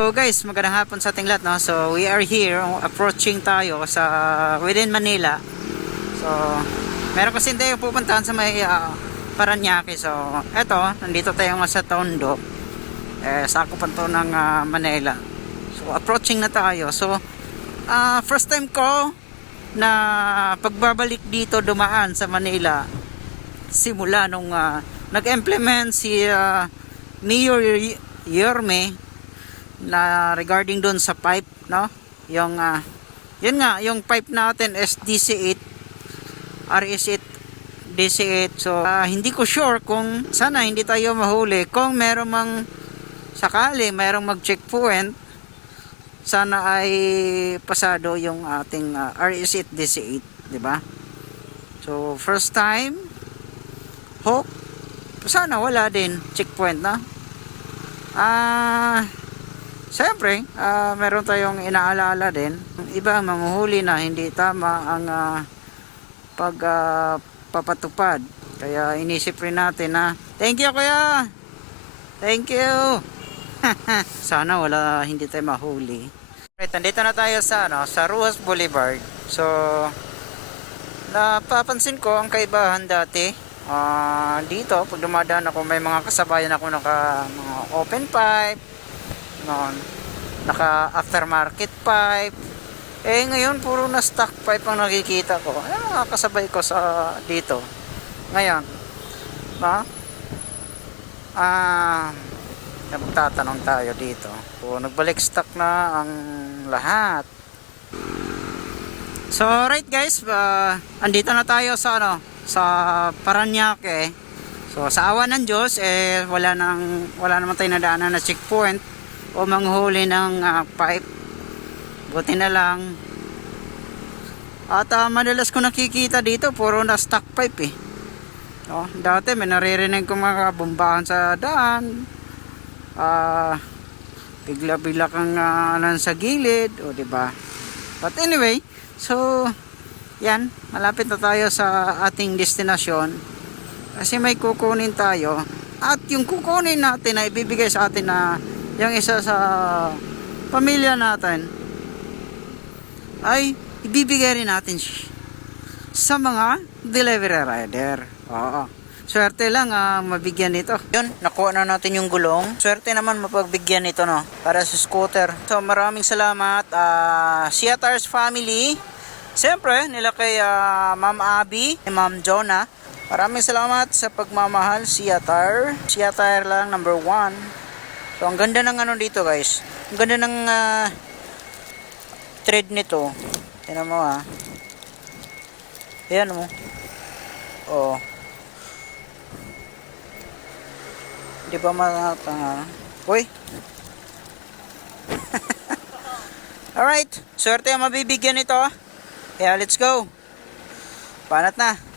So guys, magandang hapon sa ating lahat. No? So we are here, approaching tayo sa within Manila. So, meron kasi tayo pupuntahan sa may uh, Paranaque. So, eto, nandito tayo nga sa Tondo. Eh, sakupan to ng ah, Manila. So, approaching na tayo. So, ah, first time ko na pagbabalik dito dumaan sa Manila simula nung ah, nag-implement si ah, Mayor Yorme na regarding doon sa pipe no? Yung ah, yun nga yung pipe natin is DC8 RS8 DC8 so ah, hindi ko sure kung sana hindi tayo mahuli. Kung meron mang sakali merong mag checkpoint sana ay pasado yung ating ah, RS8 DC8 di ba? So first time hope sana wala din checkpoint na ah Siyempre, ah, meron tayong inaalala din. Iba manguhuli na hindi tama ang ah, pag ah, papatupad. Kaya inisip rin natin na thank you kuya. Thank you. Sana wala hindi tayo mahuli. Right, nandito na tayo sa ano, sa Ruas Boulevard. So napapansin ko ang kaibahan dati. Ah, dito pag dumadaan ako may mga kasabayan ako naka mga open pipe noon. Naka aftermarket pipe. Eh ngayon puro na stock pipe ang nakikita ko. Ano mga kasabay ko sa dito. Ngayon no ah magtatanong tayo dito. O nagbalik stock na ang lahat. So right guys. Uh, andito na tayo sa ano sa Paranaque. So sa awa ng Diyos eh wala nang wala naman tayo nadaanan na checkpoint o manghuli ng ah, pipe. Buti na lang. At ah, madalas ko nakikita dito puro na stock pipe eh. Oh, dati may naririnig ko mga bombahan sa daan. Ah bigla bigla kang uh, sa gilid o di ba? But anyway so yan malapit na tayo sa ating destinasyon. Kasi may kukunin tayo. At yung kukunin natin ay ibibigay sa atin na yung isa sa pamilya natin ay ibibigay rin natin sa mga delivery rider. Oo. Swerte lang ah, mabigyan nito. Yun, nakuha na natin yung gulong. Swerte naman mapagbigyan nito no, para sa scooter. So maraming salamat uh, Seatars family. Siyempre, nila kay ah, Ma'am Abby, Ma'am Jonah. Maraming salamat sa pagmamahal Seatar. Seatar lang number one. So, ang ganda ng ano dito guys. Ang ganda ng ah, thread nito. Tingnan mo ah. Ayan mo. Oh. Di ba matanga? Uy. Alright. Swerte ang mabibigyan nito. Kaya let's go. Panat na.